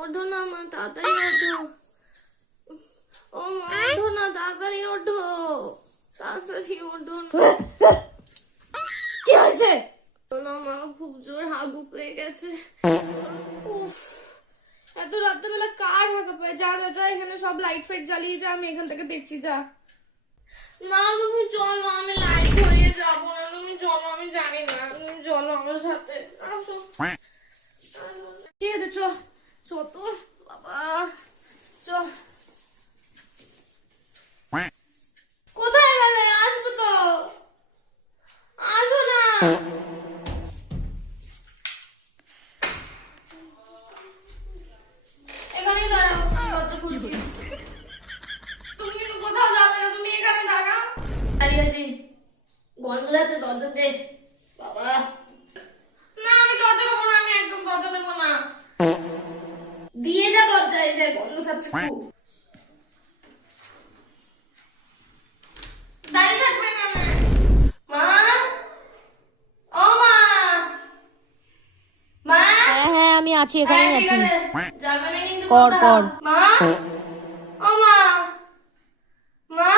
ওঠো না মা, তাড়াতাড়ি ওঠো। ও মা, ওঠো না, তাড়াতাড়ি ওঠো, তাড়াতাড়ি ওঠো না। কি হয়েছে? না মা, খুব জোর হাগু পেয়ে গেছে। উফ, এত রাত্রেবেলা কার হাগা পায়? যা যা যা, এখানে সব লাইট ফাইট জ্বালিয়ে যা, আমি এখান থেকে দেখছি, যা। না তুমি চলো, আমি লাইট ধরিয়ে যাবো না, তুমি চলো, আমি জানি না, তুমি চলো আমার সাথে, আসো। ঠিক আছে, চ চ তো বাবা, চ। কোথায় গেলে? আসবো তো, আসো না। এখানেই দাঁড়াও, আমি দরজা খুলছি। তুমি কিন্তু কোথাও যাবে না, তুমি এখানে দাঁড়াও। দাঁড়িয়ে আছি, গন্ধ যাচ্ছে দরজা দে বাবা। না আমি দরজা দেবো না, আমি একদম দরজা দেবো না। দিয়ে যা দরজা, এসে গন্ধ যাচ্ছে খুব। দাঁড়িয়ে থাকবে এখানে। মা, ও মা, মা। হ্যাঁ হ্যাঁ, আমি আছি, এখানেই আছি। যাবে না কিন্তু কর কোথাও। কর। মা, ও মা, মা।